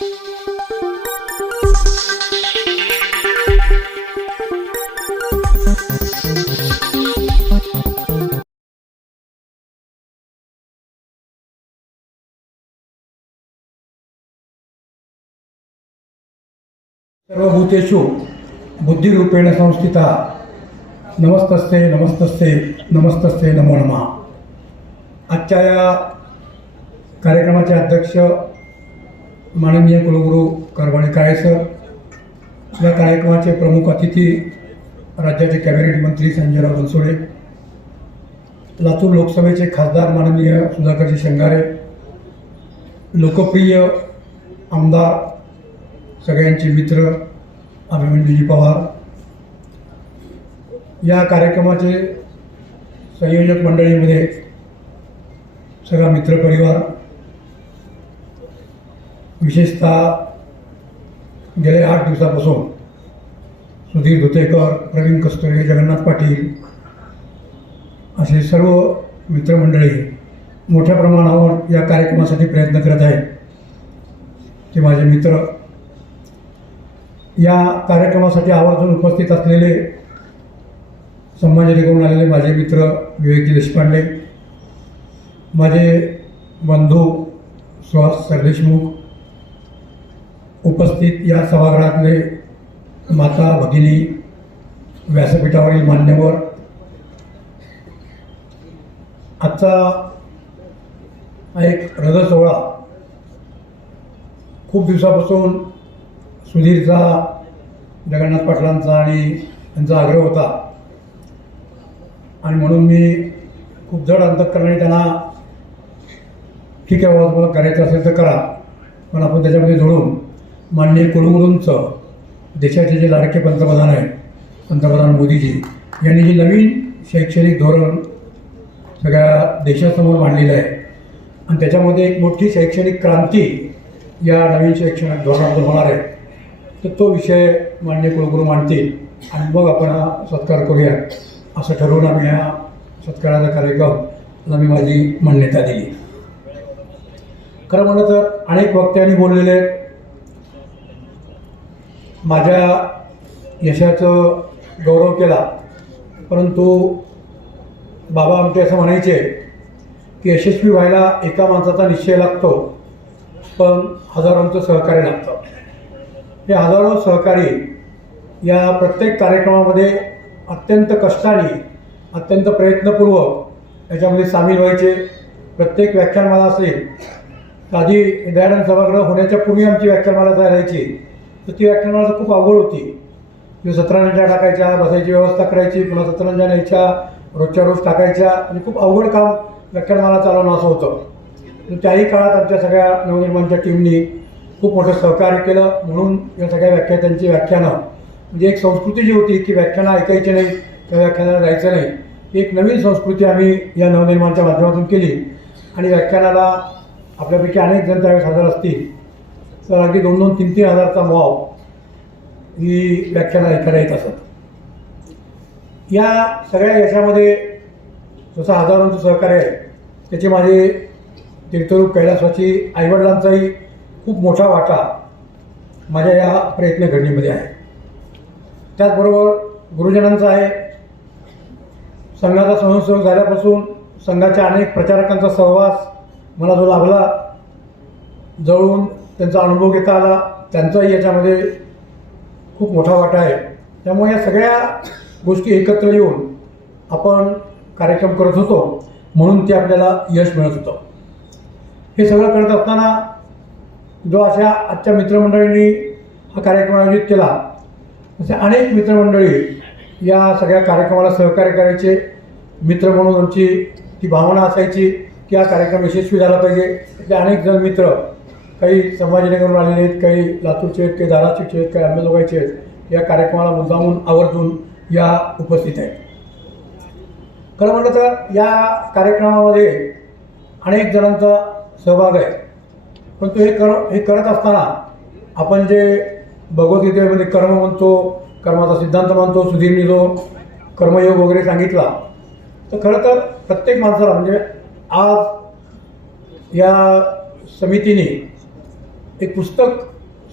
सर्वभूतेषु बुद्धिरूपेण संस्थिता। नमस्तस्ते नमस्तस्ते नमस्तस्ते नमो नमः। आजच्या या कार्यक्रमाचे अध्यक्ष माननीय कुलगुरू करवणे काळे सर या कार्यक्रमाचे प्रमुख अतिथी राज्याचे कॅबिनेट मंत्री संजयराव बनसोडे लातूर लोकसभेचे खासदार माननीय सुधाकरजी शेंगारे लोकप्रिय आमदार सगळ्यांचे मित्र अभिमन्यूजी पवार. या कार्यक्रमाचे संयोजक मंडळीमध्ये सगळा मित्रपरिवार विशेषतः गेल्या आठ दिवसापासून सुधीर धुतेकर प्रवीण कस्तुरे जगन्नाथ पाटील असे सर्व मित्रमंडळी मोठ्या प्रमाणावर या कार्यक्रमासाठी प्रयत्न करत आहेत. ते माझे मित्र. या कार्यक्रमासाठी आवर्जून उपस्थित असलेले संभाजीनगरून आलेले माझे मित्र विवेकजी देशपांडे माझे बंधू सुहास सरदेशमुख उपस्थित या सभागृहातले माता भगिनी व्यासपीठावरील मान्यवर आजचा हा एक हृदय सोहळा खूप दिवसापासून सुधीरचा जगन्नाथ पाटलांचा आणि त्यांचा आग्रह होता. आणि म्हणून मी खूप जड अंतकरणाने त्यांना ठीक आहे बाबा तुम्हाला करायचं असेल तर करा. पण आपण त्याच्यामध्ये जोडून माननीय कुलगुरूंचं देशाचे जे लाडके पंतप्रधान आहेत पंतप्रधान मोदीजी यांनी जे नवीन शैक्षणिक धोरण सगळ्या देशासमोर मांडलेलं आहे. आणि त्याच्यामध्ये एक मोठी शैक्षणिक क्रांती या नवीन शैक्षणिक धोरणातून होणार आहे. तर तो विषय मान्य कुलगुरू मांडतील. आणि मग आपण हा सत्कार करूया. असं ठरवून आम्ही हा सत्काराचा कार्यक्रमला मी माझी मान्यता दिली. खरं म्हणलं तर अनेक वक्त्यांनी बोललेले आहेत. माझ्या यशाचं गौरव केला परंतु बाबा आमचे असं म्हणायचे की यशस्वी व्हायला एका माणसाचा निश्चय लागतो पण हजारोंचं सहकार्य लागतं. हे हजारो सहकारी या प्रत्येक कार्यक्रमामध्ये अत्यंत कष्टाने अत्यंत प्रयत्नपूर्वक याच्यामध्ये सामील व्हायचे. प्रत्येक व्याख्यानमाला असेल तर आधी दयानंद सभागृह होण्याच्या पूर्वी आमची व्याख्यानमाला तयार व्हायची. तर ती व्याख्यानमाला तर खूप अवघड होती. म्हणजे की सतरांच्या टाकायच्या बसायची व्यवस्था करायची पुन्हा सतरांच्या न्यायच्या रोजच्या रोज टाकायच्या आणि खूप अवघड काम व्याख्यानमाला चालवणं असं होतं. त्याही काळात आमच्या सगळ्या नवनिर्माणच्या टीमनी खूप मोठं सहकार्य केलं. म्हणून या सगळ्या व्याख्यात्यांची व्याख्यानं म्हणजे एक संस्कृती जी होती की व्याख्यानं ऐकायची नाही त्या व्याख्यानाला जायचं नाही. एक नवीन संस्कृती आम्ही या नवनिर्माणच्या माध्यमातून केली. आणि व्याख्यानाला आपल्यापैकी अनेक जण त्यावेळेस हजर असतील. तर अगदी दोन दोन तीन तीन हजारचा भाव ही व्याख्यानं ऐकायला येत असत. या सगळ्या यशामध्ये जसं हजारांचं सहकार्य आहे त्याचे माझे तीर्थरूप कैलासवाची आईवडिलांचाही खूप मोठा वाटा माझ्या या प्रयत्न घडणीमध्ये आहे. त्याचबरोबर गुरुजनांचा आहे. संघाचा स्वयंसेवक झाल्यापासून संघाच्या अनेक प्रचारकांचा सहवास मला जो लाभला जवळून त्यांचा अनुभव घेता आला. त्यांचाही याच्यामध्ये खूप मोठा वाटा आहे. त्यामुळे या सगळ्या गोष्टी एकत्र येऊन आपण कार्यक्रम करत होतो म्हणून ते आपल्याला यश मिळत होतं. हे सगळं करत असताना जो अशा आजच्या मित्रमंडळींनी हा कार्यक्रम आयोजित केला असे अनेक मित्रमंडळी या सगळ्या कार्यक्रमाला सहकार्य करायचे. मित्र म्हणून आमची ती भावना असायची की हा कार्यक्रम यशस्वी झाला पाहिजे. त्यातले अनेक जण मित्र काही संभाजीनगरवरून आलेले आहेत काही लातूरचे आहेत काही धाराशिवचे आहेत काही अंबेजोगाईचे आहेत या कार्यक्रमाला मुद्दामून आवर्जून या उपस्थित आहेत. खरं म्हटलं तर या कार्यक्रमामध्ये अनेक जणांचा सहभाग आहे. परंतु हे कर हे करत असताना आपण जे भगवद्गीतेमध्ये कर्म म्हणतो कर्माचा सिद्धांत मानतो सुधीरनी जो कर्मयोग वगैरे सांगितला तर खरं तर प्रत्येक माणसाला म्हणजे आज या समितीने एक पुस्तक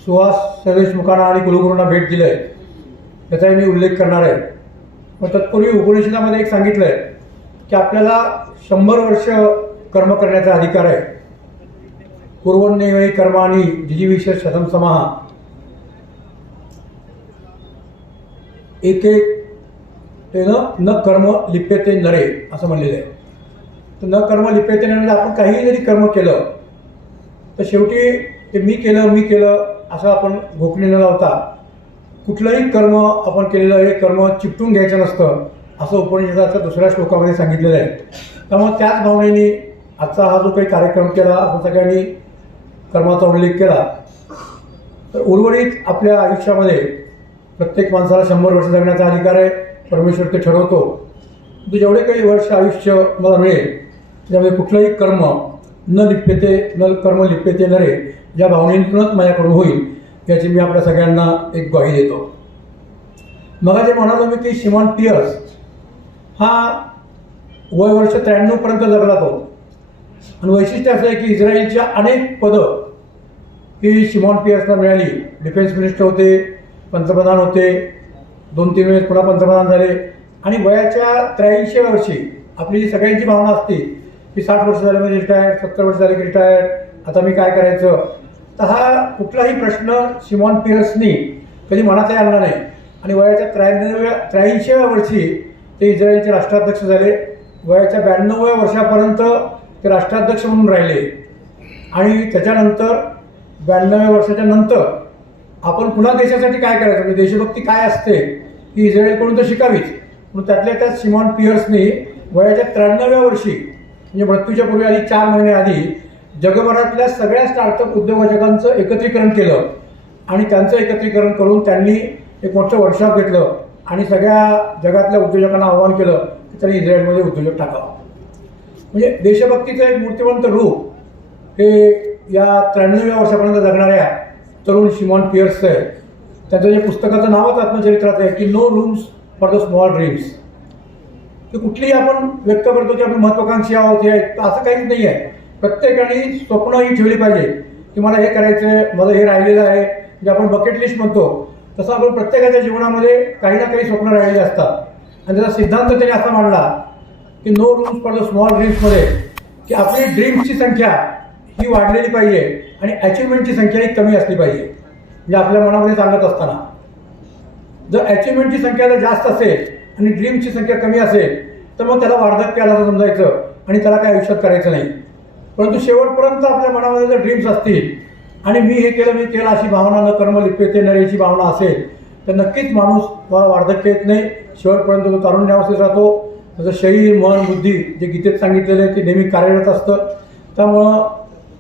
सुहास सरदेशमुखांना आणि कुलगुरूंना भेट दिलं आहे त्याचाही मी उल्लेख करणार आहे. मग तत्पूर्वी उपनिषदामध्ये एक सांगितलं आहे की आपल्याला शंभर वर्ष कर्म करण्याचा अधिकार आहे. पूर्वन्यवयी आणि जिजीविशेष शतम समाहा. एक एक ते न कर्म लिप्यते नरे असं म्हणलेलं आहे तर न कर्म लिप्यते नरे म्हणजे आपण काहीही जरी कर्म केलं तर शेवटी ते मी केलं मी केलं असं आपण घोकणी न लावता कुठलंही कर्म आपण केलेलं हे कर्म चिपटून घ्यायचं नसतं असं उपनिषदाचं दुसऱ्या श्लोकामध्ये सांगितलेलं आहे. त्यामुळे त्याच भावनेने आजचा हा जो काही कार्यक्रम केला आपण सगळ्यांनी कर्माचा उल्लेख केला तर उर्वरित आपल्या आयुष्यामध्ये प्रत्येक माणसाला शंभर वर्ष जगण्याचा अधिकार आहे परमेश्वर ते ठरवतो. तर जेवढे काही वर्ष आयुष्य मला मिळेल त्यामध्ये कुठलंही कर्म न लिप्यते न कर्म लिप्यते नरे या भावनेतूनच माझ्याकडून होईल याची मी आपल्या सगळ्यांना एक ग्वाही देतो. मग जे म्हणालो मी की शिमॉन पियर्स हा वय वर्ष त्र्याण्णवपर्यंत जगला तो. आणि वैशिष्ट्य असं आहे की इस्रायलच्या अनेक पदं ही शिमॉन पियर्सला मिळाली. डिफेन्स मिनिस्टर होते पंतप्रधान होते दोन तीन वेळेस पुन्हा पंतप्रधान झाले. आणि वयाच्या त्र्याऐंशी वर्षी आपली जी सगळ्यांची भावना असते की साठ वर्ष झाले म्हणजे रिटायर्ड सत्तर वर्ष झाले की रिटायर्ड आता मी काय करायचं? तर हा कुठलाही प्रश्न सिमॉन पियर्सनी कधी मनातही आणला नाही. आणि वयाच्या त्र्याण्णव्या त्र्याऐंशीव्या वर्षी ते इस्रायलचे राष्ट्राध्यक्ष झाले. वयाच्या ब्याण्णव्या वर्षापर्यंत ते राष्ट्राध्यक्ष म्हणून राहिले. आणि त्याच्यानंतर ब्याण्णव्या वर्षाच्या नंतर आपण पुन्हा देशासाठी काय करायचं? म्हणजे देशभक्ती काय असते? ही इस्रायलकडून तर शिकावीच म्हणून त्यातल्या त्यात सिमॉन पियर्सनी वयाच्या त्र्याण्णव्या वर्षी म्हणजे मृत्यूच्या पूर्वी आधी चार महिने आधी जगभरातल्या सगळ्या स्टार्टअप उद्योजकांचं एकत्रीकरण केलं. आणि त्यांचं एकत्रीकरण करून त्यांनी एक मोठं वर्कशॉप घेतलं आणि सगळ्या जगातल्या उद्योजकांना आवाहन केलं की त्यांनी इस्रायलमध्ये उद्योजक टाकावा. म्हणजे देशभक्तीचं एक मूर्तिवंत रूप हे या त्र्याण्णव्या वर्षापर्यंत जगणाऱ्या तरुण शिमॉन पियर्सचं आहे. त्याचं जे पुस्तकाचं नावच आत्मचरित्राचं आहे की no rooms for the small dreams की कुठलीही आपण व्यक्त करतो की आपण महत्वाकांक्षी आहोत हे तर असं काहीच नाही आहे. प्रत्येकाने स्वप्न ही ठेवली पाहिजे की मला हे करायचं आहे मला हे राहिलेलं आहे जे आपण बकेट लिस्ट म्हणतो तसं आपण प्रत्येकाच्या जीवनामध्ये काही ना काही स्वप्न राहिलेले असतात. आणि त्याचा सिद्धांत त्याने असा मांडला की no rooms for the small ड्रीम्समध्ये की आपली ड्रीम्सची संख्या ही वाढलेली पाहिजे आणि अचिव्हमेंटची संख्या ही कमी असली पाहिजे. म्हणजे आपल्या मनामध्ये सांगत असताना. जर अचिव्हमेंटची संख्या जर जास्त असेल आणि ड्रीमची संख्या कमी असेल तर मग त्याला वार्धक्याला समजायचं आणि त्याला काय आयुष्यात करायचं नाही. परंतु शेवटपर्यंत आपल्या मनामध्ये जर ड्रीम्स असतील आणि मी हे केलं मी केलं अशी भावना न कर्म लिप्यते न याची भावना असेल तर नक्कीच माणूस तुम्हाला वार्धक्य येत नाही. शेवटपर्यंत तो तारुण्यावस्थेत राहतो त्याचं शरीर मन बुद्धी जे गीतेत सांगितलेलं आहे ते नेहमी कार्यरत असतं. त्यामुळं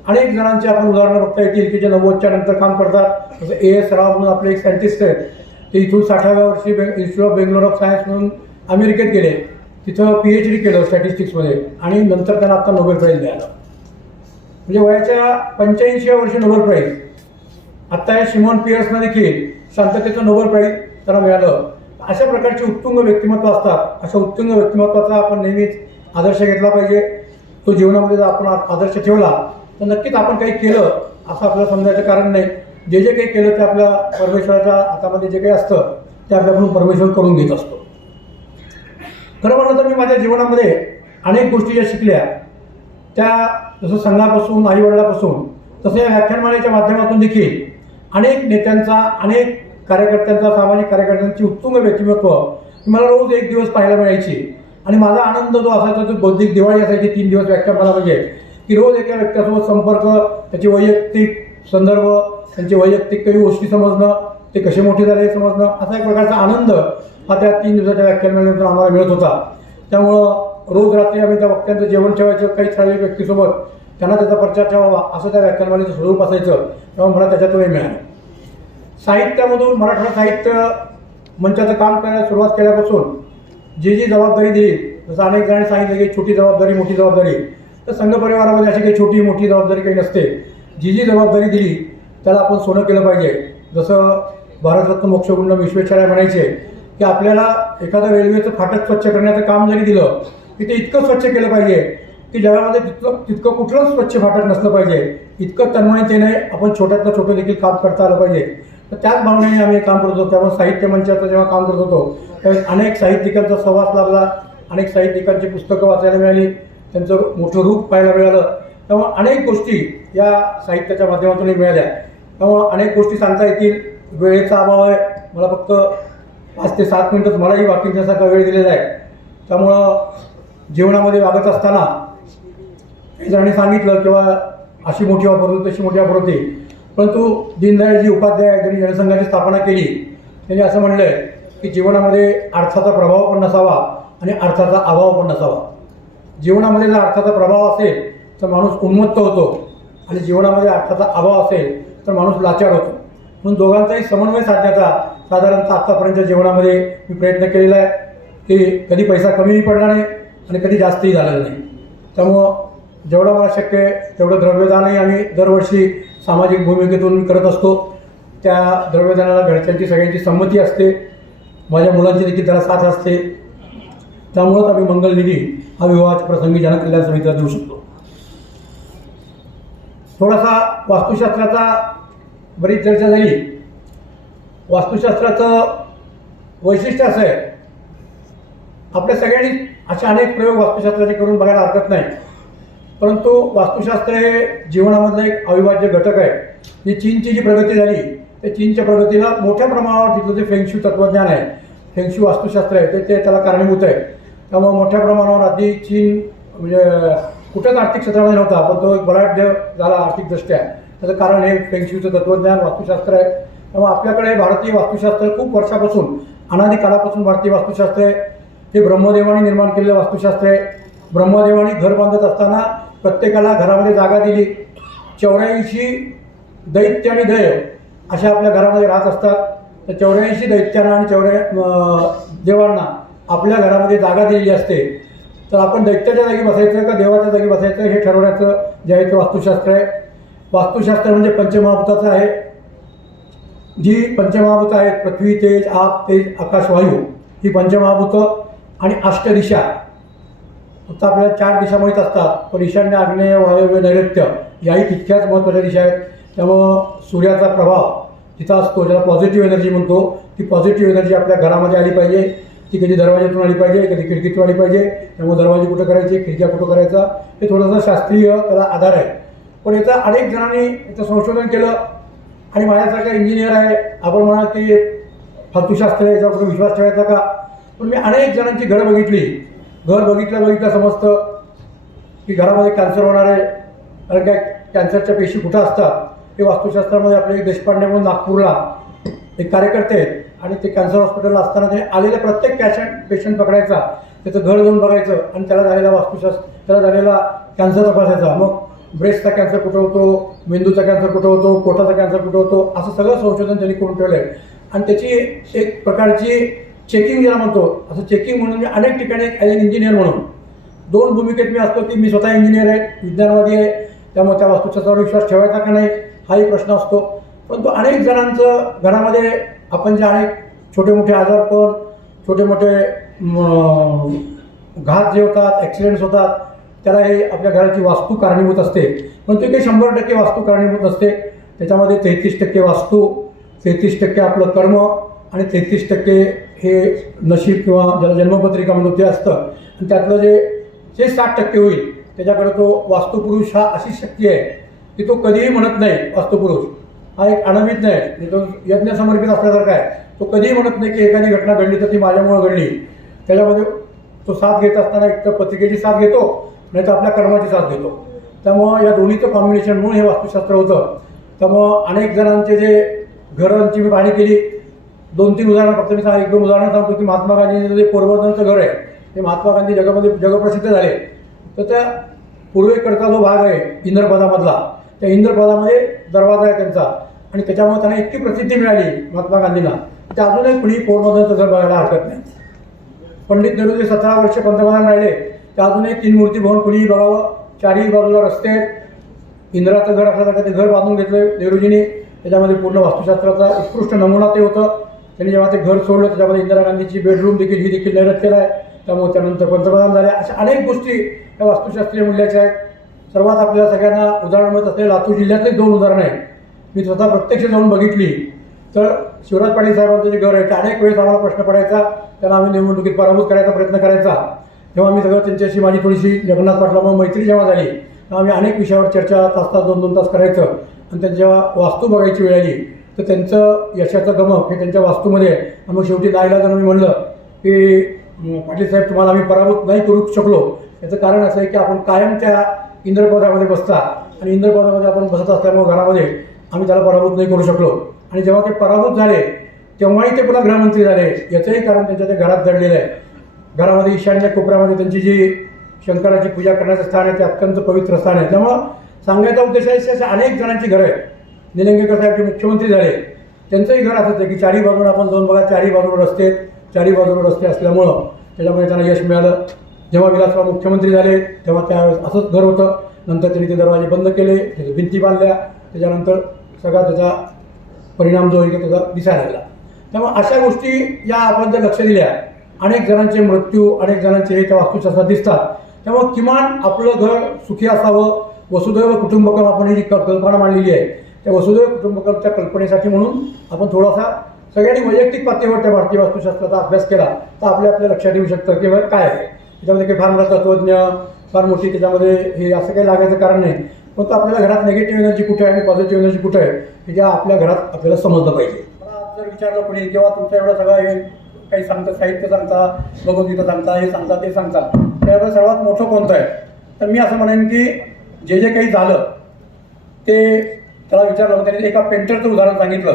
अनेक जणांची आपण उदाहरणं बघता येतील की जे नव्वदच्या नंतर काम करतात. जसं ए एस राव म्हणून आपले एक सायंटिस्ट आहेत. ते इथून साठाव्या वर्षी बे institute of Bangalore of science म्हणून अमेरिकेत गेले. तिथं पी एच डी केलं स्टॅटिस्टिक्समध्ये आणि नंतर त्यांना आत्ता नोबेल प्राईज मिळालं. म्हणजे वयाच्या पंच्याऐंशी वर्षी नोबेल प्राईज. आत्ता या शिमॉन पियर्सना देखील शांततेचं नोबेल प्राईज त्याला मिळालं. अशा प्रकारची उत्तुंग व्यक्तिमत्व असतात. अशा उत्तुंग व्यक्तिमत्वाचा आपण नेहमीच आदर्श घेतला पाहिजे. तो जीवनामध्ये जर आपण आदर्श ठेवला तर नक्कीच आपण काही केलं असं आपल्याला समजायचं कारण नाही. जे जे काही केलं ते आपल्या परमेश्वराच्या हातामध्ये जे काही असतं ते आपल्याकडून परमेश्वर करून घेत असतो. खरं म्हटलं तर मी माझ्या जीवनामध्ये अनेक गोष्टी ज्या शिकल्या त्या जसं संघापासून आईवडिलापासून तसं या व्याख्यानमालेच्या माध्यमातून देखील अनेक नेत्यांचा अनेक कार्यकर्त्यांचा सामाजिक कार्यकर्त्यांची उत्तुंग व्यक्तिमत्व मला रोज एक दिवस पाहायला मिळायची. आणि माझा आनंद जो असायचा तो बौद्धिक दिवाळी असायची तीन दिवस व्याख्यान मला म्हणजे. की रोज एका व्यक्तीसोबत संपर्क त्याचे वैयक्तिक संदर्भ त्यांची वैयक्तिक काही गोष्टी समजणं ते कसे मोठे झाले हे समजणं असा एक प्रकारचा आनंद हा त्या तीन दिवसाच्या व्याख्यानमालेनंतर आम्हाला मिळत होता. त्यामुळं रोज रात्री आम्ही त्या वक्त्यांचं जेवण ठेवायचं काही ठराविक व्यक्तीसोबत त्यांना त्याचा प्रचार ठेवावा असं त्या व्याख्यानमालेचं स्वरूप असायचं तेव्हा मला त्याच्यात वेळ मिळाला साहित्यामधून मराठा साहित्य मंचाचं काम करायला सुरुवात केल्यापासून जी जी जबाबदारी दिली जसं अनेक जणांनी सांगितलं की छोटी जबाबदारी मोठी जबाबदारी. तर संघ परिवारामध्ये अशी काही छोटी मोठी जबाबदारी काही नसते. जी जी जबाबदारी दिली त्याला आपण सोनं केलं पाहिजे. जसं भारतरत्न मोक्षगुंड विश्वेश्वराय म्हणायचे की आपल्याला एखादं रेल्वेचं फाटक स्वच्छ करण्याचं काम जरी दिलं तिथे इतकं स्वच्छ केलं पाहिजे की जगामध्ये तितकं तितकं कुठलंच स्वच्छ फाटक नसलं पाहिजे. इतकं तन्मयतेने आपण छोट्यातलं छोटं देखील काम करता आलं पाहिजे. तर त्याच भावनेने आम्ही काम करत होतो. त्यामुळे साहित्य मंचाचं जेव्हा काम करत होतो त्यावेळेस अनेक साहित्यिकांचा सहवास लाभला. अनेक साहित्यिकांची पुस्तकं वाचायला मिळाली. त्यांचं मोठं रूप पाहायला मिळालं. त्यामुळे अनेक गोष्टी या साहित्याच्या माध्यमातून मिळाल्या. त्यामुळं अनेक गोष्टी सांगता येतील. वेळेचा अभाव आहे. मला फक्त पाच ते सात मिनटंच मलाही बाकीच्यासारखा वेळ दिलेला आहे. त्यामुळं जीवनामध्ये वागत असताना काही जणांनी सांगितलं किंवा अशी मोठी ऑफर होती तशी मोठी ऑफर होती परंतु दीनदयाळजी उपाध्याय ज्यांनी जनसंघाची स्थापना केली. त्यांनी असं म्हणलंय की जीवनामध्ये अर्थाचा प्रभाव पण नसावा आणि अर्थाचा अभाव पण नसावा. जीवनामध्ये जर अर्थाचा प्रभाव असेल तर माणूस उन्मत्त होतो. आणि जीवनामध्ये अर्थाचा अभाव असेल तर माणूस लाचार होतो. म्हणून दोघांचाही समन्वय साधण्याचा साधारणतः आत्तापर्यंत जीवनामध्ये मी प्रयत्न केलेला आहे. की कधी पैसा कमीही पडला नाही आणि कधी जास्तही झालेलं नाही. त्यामुळं जेवढं मला शक्य आहे तेवढं द्रव्यदानही आम्ही दरवर्षी सामाजिक भूमिकेतून करत असतो. त्या द्रव्यदानाला घरच्यांची सगळ्यांची संमती असते. माझ्या मुलांची देखील त्याला साथ असते. त्यामुळंच आम्ही मंगल निधी हा विवाहाच्या प्रसंगी जनकल्याण समितीला देऊ शकतो. थोडासा वास्तुशास्त्राचा बरीच चर्चा झाली. वास्तुशास्त्राचं वैशिष्ट्य असं आहे आपल्या सगळ्यांनी असे अनेक प्रयोग वास्तुशास्त्राचे करून बघायला हरकत नाही. परंतु वास्तुशास्त्र हे जीवनामधलं एक अविभाज्य घटक आहे. ही चीनची जी प्रगती झाली ते चीनच्या प्रगतीला मोठ्या प्रमाणावर तिथलं जे फेंगशू तत्वज्ञान आहे फेंगशू वास्तुशास्त्र आहे ते ते त्याला कारणीभूत आहे. त्यामुळे मोठ्या प्रमाणावर आधी चीन म्हणजे कुठंच आर्थिक क्षेत्रामध्ये नव्हता पण तो एक बलाढ्य झाला आर्थिकदृष्ट्या त्याचं कारण हे फेंगशूचं तत्वज्ञान वास्तुशास्त्र आहे. त्यामुळे आपल्याकडे भारतीय वास्तुशास्त्र खूप वर्षापासून अनादी काळापासून भारतीय वास्तुशास्त्र आहे. हे ब्रह्मदेवाने निर्माण केलेलं वास्तुशास्त्र आहे ब्रह्मदेवाने घर बांधत असताना प्रत्येकाला घरामध्ये जागा दिली. चौऱ्याऐंशी दैत्य आणि दैव अशा आपल्या घरामध्ये राहत असतात. तर चौऱ्याऐंशी दैत्यांना आणि चौऱ्या देवांना आपल्या घरामध्ये जागा दिलेली असते. तर आपण दैत्याच्या जागी बसायचं का देवाच्या जागी बसायचं हे ठरवण्याचं जे आहे ते वास्तुशास्त्र आहे. वास्तुशास्त्र म्हणजे पंचमहाभूताचं आहे. जी पंचमहाभूत आहेत पृथ्वी तेज आप तेज आकाश वायू ही पंचमहाभूतं. आणि अष्टदिशा फक्त आपल्याला चार दिशा माहीत असतात. पण ईशान्य आग्नेय वायव्य नैऋत्य याही तितक्याच महत्त्वाच्या दिशा आहेत. त्यामुळं सूर्याचा प्रभाव जिथं असतो ज्याला पॉझिटिव्ह एनर्जी म्हणतो ती पॉझिटिव्ह एनर्जी आपल्या घरामध्ये आली पाहिजे. ती कधी दरवाज्यातून आली पाहिजे कधी खिडकीतून आली पाहिजे. त्यामुळे दरवाजे कुठं करायचे खिडक्या कुठं करायचा हे थोडंसं शास्त्रीय त्याला आधार आहे. पण याचा अनेक जणांनी याचं संशोधन केलं. आणि माझ्यासारखा इंजिनियर आहे. आपण म्हणाल की फालतूशास्त्र याचा याच्यावर कुठं विश्वास ठेवायचा का? पण मी अनेक जणांची घरं बघितली. घर बघितलं बघितलं समजतं की घरामध्ये कॅन्सर होणार आहे. कारण काय कॅन्सरच्या पेशी कुठं असतात? ते वास्तुशास्त्रामध्ये आपले एक देशपांडे म्हणून नागपूरला एक कार्यकर्ते आहेत. आणि ते कॅन्सर हॉस्पिटलला असताना ते आलेल्या प्रत्येक पॅशंट पेशंट पकडायचा. त्याचं घर जाऊन बघायचं आणि त्याला झालेला वास्तुशास्त्र त्याला झालेला कॅन्सर तपासायचा. मग ब्रेस्टचा कॅन्सर कुठं होतो? मेंदूचा कॅन्सर कुठं होतो? पोटाचा कॅन्सर कुठं होतो? असं सगळं संशोधन त्यांनी करून ठेवलं आहे आणि त्याची एक प्रकारची चेकिंग ज्याला म्हणतो. असं चेकिंग म्हणून मी अनेक ठिकाणी ॲज अन इंजिनियर म्हणून. दोन भूमिकेत मी असतो की मी स्वतः इंजिनियर आहे विज्ञानवादी आहे. त्यामुळे त्या वास्तुशास्त्रावर विश्वास ठेवायचा का नाही हाही प्रश्न असतो. परंतु अनेक जणांचं घरामध्ये आपण जे आहे छोटे मोठे आजारपण छोटे मोठे घात जे होतात ॲक्सिडेंट्स होतात त्याला हे आपल्या घराची वास्तू कारणीभूत असते. पण ते काही शंभर टक्के वास्तू कारणीभूत असते त्याच्यामध्ये तेहतीस टक्के वास्तू तेहतीस टक्के आपलं कर्म आणि तेहतीस टक्के हे नशीब किंवा ज्याला जन्मपत्रिका म्हणतो ते असतं आणि त्यातलं जे जे साठ टक्के होईल त्याच्याकडे तो वास्तुपुरुष हा अशी शक्ती आहे की तो कधीही म्हणत नाही वास्तुपुरुष. हा एक अनभित नाही म्हणजे तो यज्ञ समर्पित असल्यासारखा आहे. तो कधीही म्हणत नाही की एखादी घटना घडली तर ती माझ्यामुळं घडली. त्याच्यामध्ये तो साथ घेत असताना एक तर पत्रिकेची साथ घेतो नाही तर आपल्या कर्माची साथ घेतो. त्यामुळं या दोन्हीचं कॉम्बिनेशन म्हणून हे वास्तुशास्त्र होतं. त्यामुळं अनेक जणांचे जे घरांची मी पाहणी केली दोन तीन उदाहरणं फक्त मी सांग एक दोन उदाहरणं सांगतो की महात्मा गांधींचं जे पोरबंदरचं घर आहे ते महात्मा गांधी जगामध्ये जगप्रसिद्ध झाले. तर त्या पूर्वेकडचा जो भाग आहे इंद्रपदामधला त्या इंद्रपदामध्ये दरवाजा आहे त्यांचा. आणि त्याच्यामुळे त्यांना इतकी प्रसिद्धी मिळाली महात्मा गांधींना. ते अजूनही कुणी पोरबंदरचं घर बघायला हरकत नाही. पंडित नेहरू जे सतरा वर्ष पंतप्रधान राहिले. ते अजूनही तीन मूर्ती भवन कुणीही बघावं. चारही बाजूला रस्ते आहेत. इंदिराचं घर असल्यासारखं ते घर बांधून घेतलं नेहरूजीने. त्याच्यामध्ये पूर्ण वास्तुशास्त्राचा उत्कृष्ट नमुना ते होतं. त्यांनी जेव्हा ते घर सोडलं त्याच्यामध्ये इंदिरा गांधीची बेडरूम देखील ही देखील नैरत केला आहे त्यामुळे त्यानंतर पंतप्रधान झाले. अशा अनेक गोष्टी या वास्तुशास्त्रीय मूल्याच्या आहेत. सर्वात आपल्याला सगळ्यांना उदाहरण मिळत असलेले लातूर जिल्ह्यातले दोन उदाहरणं आहेत. मी स्वतः प्रत्यक्ष जाऊन बघितली. तर शिवराज पाटील साहेबांचं जे घर आहे ते अनेक वेळेस आम्हाला प्रश्न पडायचा. त्यांना आम्ही निवडणुकीत पराभूत करायचा प्रयत्न करायचा. तेव्हा मी सगळं त्यांच्याशी माझी थोडीशी जगन्नाथ पाटलामुळे मैत्री जेव्हा झाली तेव्हा आम्ही अनेक विषयावर चर्चा तास तास दोन दोन तास करायचं. आणि त्यांनी जेव्हा वास्तू बघायची वेळ आली तर त्यांचं यशाचं गमक हे त्यांच्या वास्तूमध्ये आहे. आणि मग शेवटी नाईला मी म्हणलं की पाटील साहेब तुम्हाला आम्ही पराभूत नाही करू शकलो. याचं कारण असं आहे की आपण कायम त्या इंद्रपदामध्ये बसता. आणि इंद्रपदामध्ये आपण बसत असल्यामुळे घरामध्ये आम्ही त्याला पराभूत नाही करू शकलो. आणि जेव्हा ते पराभूत झाले तेव्हाही ते पुन्हा गृहमंत्री झाले. याचंही कारण त्यांच्या ते घरात दडलेलं आहे. घरामध्ये ईशान्य कोपऱ्यामध्ये त्यांची जी शंकराची पूजा करण्याचं स्थान आहे ते अत्यंत पवित्र स्थान आहे. त्यामुळं सांगायचा उद्देश आहे अशा अनेक जणांची घरं आहेत. निलंगेकर साहेब जे मुख्यमंत्री झाले. त्यांचंही घर असंच आहे की चारी बाजूला आपण जाऊन बघा चारी बाजूला रस्ते चारी बाजूला रस्ते असल्यामुळं त्याच्यामुळे त्यांना यश मिळालं. जेव्हा विलासराव मुख्यमंत्री झाले तेव्हा त्यावेळेस असंच घर होतं. नंतर त्यांनी ते दरवाजे बंद केले त्याच्या भिंती बांधल्या. त्याच्यानंतर सगळा त्याचा परिणाम जो आहे की त्याचा दिसायला लागला. त्यामुळे अशा गोष्टी या आपण जर लक्ष दिल्या अनेक जणांचे मृत्यू अनेक जणांचे हे त्या वास्तुशास्त्रात दिसतात. त्यामुळे किमान आपलं घर सुखी असावं वसुदैव कुटुंबकम आपण ही जी क- कल्पना मांडलेली आहे त्या वसुधैव कुटुंबकमच्या कल्पनेसाठी म्हणून आपण थोडासा सगळ्यांनी वैयक्तिक पातळीवर त्या भारतीय वास्तुशास्त्राचा अभ्यास केला तर आपल्या आपल्या लक्षात येऊ शकतं की काय आहे. त्याच्यामध्ये काही फार मोठा तत्वज्ञ फार मोठी त्याच्यामध्ये हे असं काही लागायचं कारण नाही. फक्त आपल्याला घरात निगेटिव्ह एनर्जी कुठे आहे आणि पॉझिटिव्ह एनर्जी कुठे आहे हे ज्या आपल्या घरात आपल्याला समजलं पाहिजे. मला जर विचारलं कोणी किंवा तुमचं एवढं सगळं हे काही सांगता साहित्य सांगता भगवद्गीता सांगता हे सांगता ते सांगता त्यामुळे सर्वात मोठं कोणतं आहे? तर मी असं म्हणेन की जे जे काही झालं ते त्याला विचारलं त्याने एका पेंटरचं उदाहरण सांगितलं.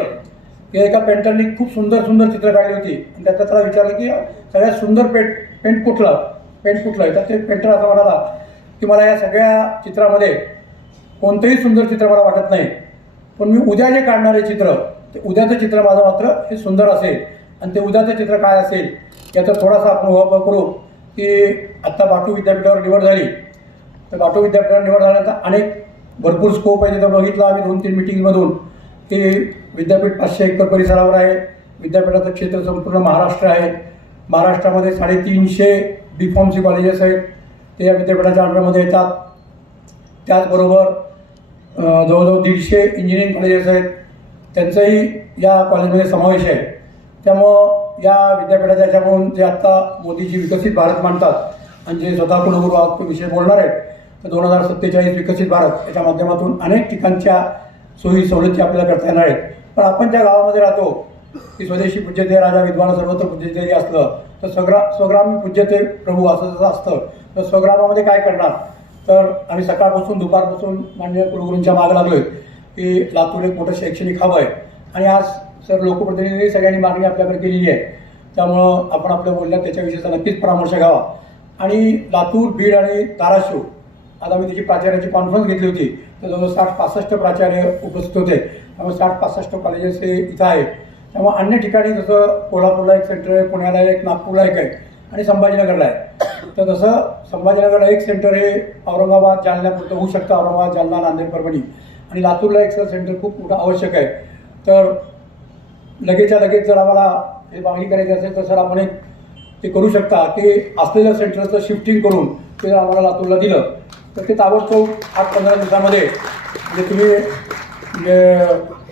की एका पेंटरने खूप सुंदर सुंदर चित्र काढली होती. आणि त्याचा त्याला विचारलं की सगळ्यात सुंदर पेंट पेंट कुठला? पेंट कुठला? आहे तर ते पेंटर असा म्हणाला की मला या सगळ्या चित्रामध्ये कोणतंही सुंदर चित्र मला वाटत नाही. पण मी उद्या जे काढणारे चित्र ते उद्याचं चित्र माझं मात्र हे सुंदर असेल. आणि ते उद्याचं चित्र काय असेल याचा थोडासा आपण उहापोह करू की आत्ता बाटू विद्यापीठावर निवड झाली. तर बाटू विद्यापीठावर निवड झाल्यानंतर अनेक भरपूर स्कोप आहे तिथं बघितला आम्ही दोन तीन मिटिंगमधून ते विद्यापीठ पाचशे एकर परिसरावर आहे. विद्यापीठाचं क्षेत्र संपूर्ण महाराष्ट्र आहे. महाराष्ट्रामध्ये साडेतीनशे बी फॉर्मची कॉलेजेस आहेत. ते या विद्यापीठाच्या अंडरमध्ये येतात. त्याचबरोबर जवळजवळ दीडशे इंजिनिअरिंग कॉलेजेस आहेत. त्यांचाही या कॉलेजमध्ये समावेश आहे. त्यामुळं या विद्यापीठाच्या याच्याकडून जे आत्ता मोदीजी विकसित भारत मांडतात आणि जे स्वतः कुलगुरू आज विषय बोलणार आहेत तर दोन हजार सत्तेचाळीस विकसित भारत याच्या माध्यमातून अनेक ठिकाणच्या सोयी सवलती आपल्याला करता येणार आहेत. पण आपण ज्या गावामध्ये राहतो की स्वदेशी पूज्यते राजा विद्वान सर्वत्र पूज्यते असलं तर स्वग्रा स्वग्राम पूज्यते प्रभू असं जसं असतं तर स्वग्रामामध्ये काय करणार? तर आम्ही सकाळपासून दुपारपासून माननीय कुलगुरूंच्या लागलो आहे की लातूर एक मोठं शैक्षणिक हवं आहे. आणि आज सर लोकप्रतिनिधी सगळ्यांनी मागणी आपल्याकडे केलेली आहे. त्यामुळं आपण आपल्या बोलण्यात त्याच्याविषयीचा नक्कीच परामर्श घ्यावा. आणि लातूर बीड आणि धाराशिव आज आम्ही त्याची प्राचार्याची कॉन्फरन्स घेतली होती. तर जवळजवळ साठ पासष्ट प्राचार्य उपस्थित होते. त्यामुळे साठ पासष्ट कॉलेजेस हे इथं आहे त्यामुळे अन्य ठिकाणी जसं कोल्हापूरला एक सेंटर आहे पुण्याला एक नागपूरला एक आहे आणि संभाजीनगरला आहे. तर तसं संभाजीनगरला एक सेंटर हे औरंगाबाद जालन्यापुरतं होऊ शकतं. औरंगाबाद जालना नांदेड परभणी. आणि लातूरला एक सर सेंटर खूप मोठं आवश्यक आहे. तर लगेचच्या लगेच जर आम्हाला हे मागणी करायची असेल तर सर आपण एक ते करू शकता. ते असलेल्या सेंटरचं शिफ्टिंग करून ते जर आम्हाला लातूरला दिलं तर ते ताबडतोब आठ पंधरा दिवसामध्ये म्हणजे तुम्ही जे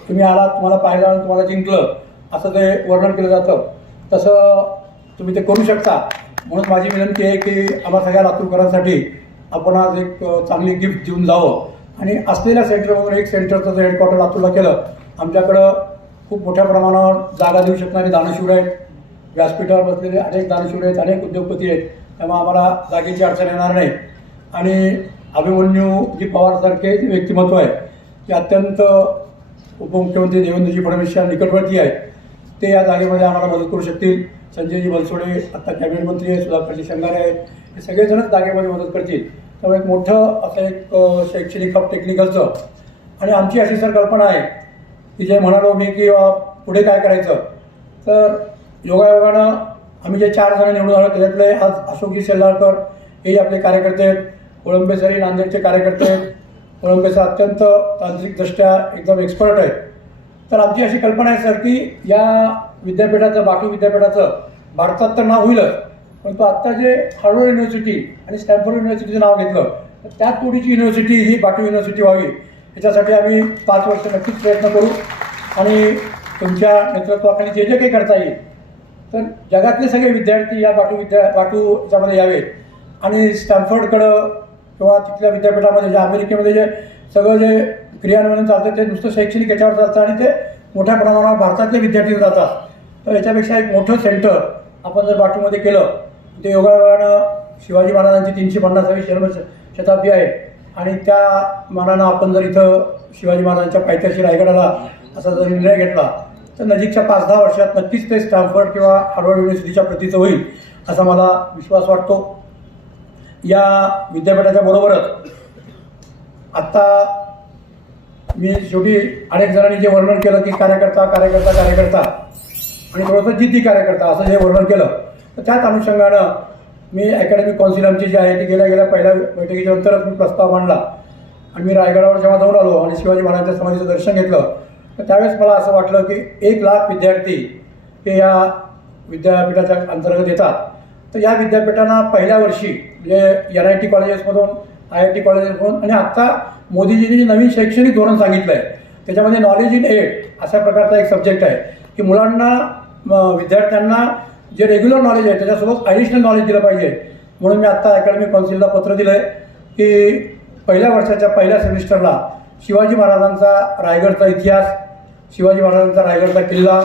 तुम्ही आलात तुम्हाला पाहिलं आणि तुम्हाला जिंकलं असं ते वर्णन केलं जातं. तसं तुम्ही ते करू शकता. म्हणून माझी विनंती आहे की आम्हाला सगळ्या लातूरकरांसाठी आपण आज एक चांगली गिफ्ट देऊन जावं. आणि असलेल्या सेंटरमधून एक सेंटरचं जर हेडक्वार्टर लातूरला केलं आमच्याकडं खूप मोठ्या प्रमाणावर जागा देऊ शकणारे दानशूर आहेत. व्यासपीठावर बसलेले अनेक दानशूर आहेत अनेक उद्योगपती आहेत. त्यामुळे आम्हाला जागेची अडचण येणार नाही. आणि अभिमन्यू जी पवारसारखे जे व्यक्तिमत्व आहे ते अत्यंत उपमुख्यमंत्री देवेंद्रजी फडणवीसच्या निकटवर्ती आहेत ते या जागेमध्ये आम्हाला मदत करू शकतील. संजयजी बनसोडे आत्ता कॅबिनेट मंत्री आहेत सुधाकरजी शंगारे आहेत हे सगळेजणच जागेमध्ये मदत करतील. त्यामुळे एक मोठं असं एक शैक्षणिक हब टेक्निकलचं आणि आमची अशी सर कल्पना आहे की जे म्हणालो मी की पुढे काय करायचं? तर योगायोगानं आम्ही जे चार जण निवडून आलो त्याच्यातले आज अशोकजी शेल्लारकर हे आपले कार्यकर्ते आहेत. कोळंबे नांदेडचे कार्यकर्ते आहेत कोळंबे अत्यंत तांत्रिकदृष्ट्या एकदम एक्सपर्ट आहेत तर आमची अशी कल्पना आहे सर की या विद्यापीठाचं बाकी विद्यापीठाचं भारतात तर नाव होईलच परंतु आत्ता जे हार्वर्ड युनिव्हर्सिटी आणि स्टॅनफोर्ड युनिव्हर्सिटीचं नाव घेतलं तर त्या तोडीची युनिव्हर्सिटी ही बाकी युनिव्हर्सिटी व्हावी याच्यासाठी आम्ही पाच वर्ष नक्कीच प्रयत्न करू आणि तुमच्या नेतृत्वाखाली जे जे काही करता येईल तर जगातले सगळे विद्यार्थी या बाटू विद्या बाटूच्यामध्ये यावेत आणि स्टॅनफोर्डकडं किंवा तिथल्या विद्यापीठामध्ये जे अमेरिकेमध्ये जे सगळं जे क्रियान्वयन चालतं ते नुसतं शैक्षणिक याच्यावर चालतं आणि ते मोठ्या प्रमाणावर भारतातले विद्यार्थी जातात. तर याच्यापेक्षा एक मोठं सेंटर आपण जर बाटूमध्ये केलं ते योगायोगानं शिवाजी महाराजांची तीनशे पन्नासावी जन्म शताब्दी आहे. आणि त्या मानानं आपण जर इथं शिवाजी महाराजांच्या पायथ्याशी रायगडाला असा जर निर्णय घेतला तर नजीकच्या पाच दहा वर्षात नक्कीच ते स्टॅम्फर्ड किंवा हार्वर्ड युनिव्हर्सिटीच्या प्रतीचं होईल असा मला विश्वास वाटतो. या विद्यापीठाच्या बरोबरच आत्ता मी शेवटी अनेक जणांनी जे वर्णन केलं की कार्यकर्ता कार्यकर्ता कार्यकर्ता आणि थोडंसं जिद्दी कार्यकर्ता असं जे वर्णन केलं तर त्याच अनुषंगानं मी अकॅडमिक कौन्सिल आमची जी आहे ती गेल्या गेल्या पहिल्या बैठकीच्या नंतरच मी प्रस्ताव मांडला. आणि मी रायगडावर जेव्हा जाऊन आलो आणि शिवाजी महाराजांच्या समाधीचं दर्शन घेतलं तर त्यावेळेस मला असं वाटलं की एक लाख विद्यार्थी हे या विद्यापीठाच्या अंतर्गत येतात. तर या विद्यापीठांना पहिल्या वर्षी म्हणजे एन आय टी कॉलेजेसमधून आय आय टी कॉलेजेसमधून आणि आत्ता मोदीजींनी जे नवीन शैक्षणिक धोरण सांगितलं आहे त्याच्यामध्ये नॉलेज इन एड अशा प्रकारचा एक सब्जेक्ट आहे की मुलांना विद्यार्थ्यांना जे रेग्युलर नॉलेज आहे त्याच्यासोबत ॲडिशनल नॉलेज दिलं पाहिजे. म्हणून मी आत्ता अकॅडमी कौन्सिलला पत्र दिलं आहे की पहिल्या वर्षाच्या पहिल्या सेमिस्टरला शिवाजी महाराजांचा रायगडचा इतिहास शिवाजी महाराजांचा रायगडचा किल्ला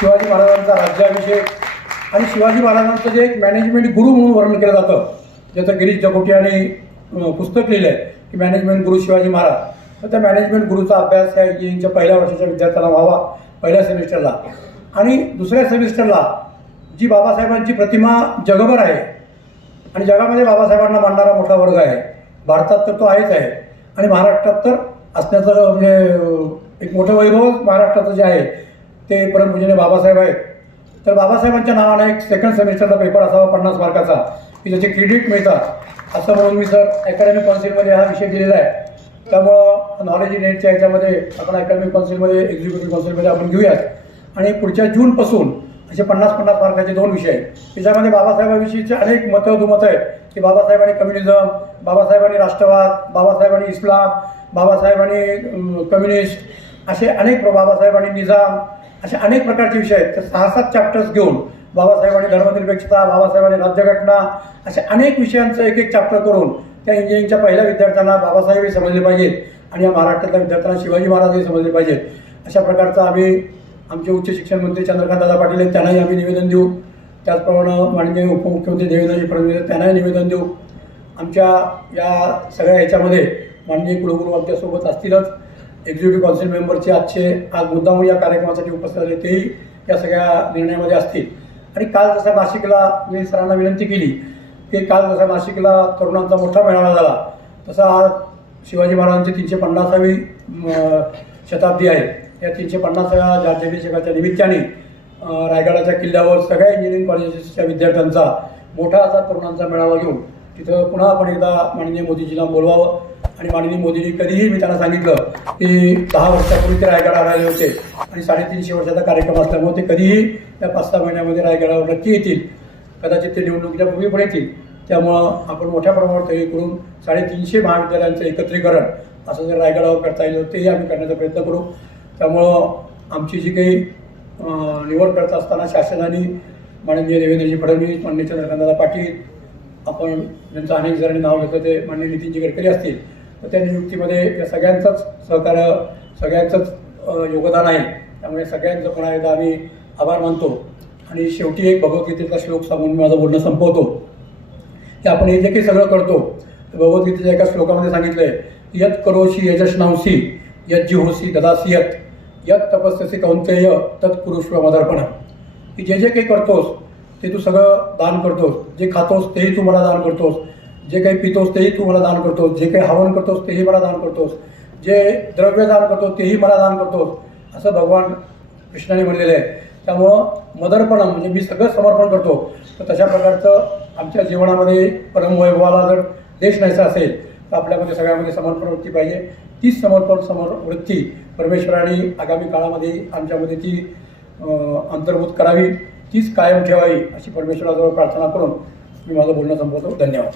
शिवाजी महाराजांचा राज्याभिषेक आणि शिवाजी महाराजांचं जे एक मॅनेजमेंट गुरु म्हणून वर्णन केलं जातं ज्याचं गिरीश जकोटी यांनी पुस्तक लिहिलं आहे की मॅनेजमेंट गुरु शिवाजी महाराज. तर त्या मॅनेजमेंट गुरुचा अभ्यास या इंजिनिअरिंगच्या पहिल्या वर्षाच्या विद्यार्थ्याला व्हावा पहिल्या सेमिस्टरला. आणि दुसऱ्या सेमिस्टरला जी बाबासाहेबांची प्रतिमा जगभर आहे आणि जगामध्ये बाबासाहेबांना मानणारा मोठा वर्ग आहे भारतात तर तो आहेच आहे आणि महाराष्ट्रात तर असण्याचं म्हणजे एक मोठं वैभव महाराष्ट्राचं जे आहे ते परमपूजने बाबासाहेब आहेत. तर बाबासाहेबांच्या नावानं एक सेकंड सेमिस्टरचा पेपर असावा पन्नास मार्काचा की ज्याचे क्रेडिट मिळतात. असं म्हणून मी सर अकॅडमिक कॉन्सिलमध्ये हा विषय दिलेला आहे. त्यामुळं नॉलेज इन एडच्या याच्यामध्ये आपण अकॅडमिक कॉन्सिलमध्ये एक्झिक्युटिव्ह काउन्सिलमध्ये आपण घेऊयात. आणि पुढच्या जूनपासून असे पन्नास पन्नास मार्काचे दोन विषय आहेत. त्याच्यामध्ये बाबासाहेबांविषयीचे अनेक मतं दुमतं आहेत की बाबासाहेबांनी कम्युनिझम बाबासाहेबांनी राष्ट्रवाद बाबासाहेबांनी इस्लाम बाबासाहेबांनी कम्युनिस्ट असे अनेक बाबासाहेबांनी निजाम असे अनेक प्रकारचे विषय आहेत. तर सहा सात चॅप्टर्स घेऊन बाबासाहेबांनी धर्मनिरपेक्षता बाबासाहेबांनी राज्यघटना असे अनेक विषयांचं एक एक चॅप्टर करून त्या इंजिनिअरिंगच्या पहिल्या विद्यार्थ्यांना बाबासाहेबही समजले पाहिजेत आणि या महाराष्ट्रातल्या विद्यार्थ्यांना शिवाजी महाराजही समजले पाहिजेत. अशा प्रकारचा आम्ही आमचे उच्च शिक्षण मंत्री चंद्रकांत दादा पाटील आहेत त्यांनाही आम्ही निवेदन देऊ. त्याचप्रमाणे माननीय उपमुख्यमंत्री देवेंद्रजी फडणवीस त्यांनाही निवेदन देऊ. आमच्या या सगळ्या ह्याच्यामध्ये माननीय कुलगुरू आमच्यासोबत असतीलच. एक्झिक्युटिव्ह काउन्सिल मेंबरचे आजचे आज मुद्दामूळ या कार्यक्रमासाठी उपस्थित झाले तेही या सगळ्या निर्णयामध्ये असतील. आणि काल जसा नाशिकला मी सरांना विनंती केली की काल जसा नाशिकला तरुणांचा मोठा मेळावा झाला तसा आज शिवाजी महाराजांची तीनशे पन्नासावी शताब्दी आहे. या तीनशे पन्नासाव्या राज्याभिषेकाच्या निमित्ताने रायगडाच्या किल्ल्यावर सगळ्या इंजिनिअरिंग कॉलेजेसच्या विद्यार्थ्यांचा मोठा असा तरुणांचा मेळावा घेऊन तिथं पुन्हा आपण एकदा माननीय मोदीजींना बोलवावं. आणि माननीय मोदींनी कधीही मी त्यांना सांगितलं की दहा वर्षापूर्वी ते रायगडावर आले होते आणि साडेतीनशे वर्षाचा कार्यक्रम असल्यामुळे ते कधीही त्या पाच सहा महिन्यामध्ये रायगडावर नक्की येतील. कदाचित ते निवडणुकीच्या पूर्वी पण येतील. त्यामुळं आपण मोठ्या प्रमाणावर तयारी करून साडेतीनशे महाविद्यालयांचं एकत्रीकरण असं जर रायगडावर करता येईल तेही आम्ही करण्याचा प्रयत्न करू. त्यामुळं आमची जी काही निवड करत असताना शासनाने माननीय देवेंद्रजी फडणवीस माननीय चंद्रकांतदादा पाटील आपण ज्यांचं अनेक जणांनी नाव घेतलं ते माननीय नितीनजी गडकरी असतील त्या नियुक्तीमध्ये या सगळ्यांचंच सहकार्य सगळ्यांचंच योगदान आहे. त्यामुळे सगळ्यांचं पुन्हा एकदा आम्ही आभार मानतो. आणि शेवटी एक भगवद्गीतेचा श्लोक सांगून मी माझं बोलणं संपवतो. की आपण हे जे काही सगळं करतो भगवद्गीतेच्या एका श्लोकामध्ये सांगितलंय यत करोशी यजश्नांसी यत जिहोसी ददासी यत यत तपस्यसी कौंतेय तत् पुरुष्व मदर्पण की जे जे काही करतोस ते तू सगळं दान करतोस जे खातोस तेही तू मला दान करतोस. जे काही पितोस तेही तू मला दान करतोस. जे काही हवन करतोस तेही मला दान करतोस. जे द्रव्य दान करतोस तेही मला दान करतोस. असं भगवान कृष्णाने म्हणलेलं आहे. त्यामुळं मदरपणम म्हणजे मी सगळं समर्पण करतो. तर तशा प्रकारचं आमच्या जीवनामध्ये परमवैभवाला जर देश न्यायचा असेल तर आपल्यामध्ये सगळ्यामध्ये समर्पण वृत्ती पाहिजे. तीच समर्पण समर वृत्ती परमेश्वराने आगामी काळामध्ये आमच्यामध्ये ती अंतर्भूत करावी. तीच कायम ठेवावी अशी परमेश्वराजवळ प्रार्थना करून मी माझं बोलणं संपवतो. धन्यवाद.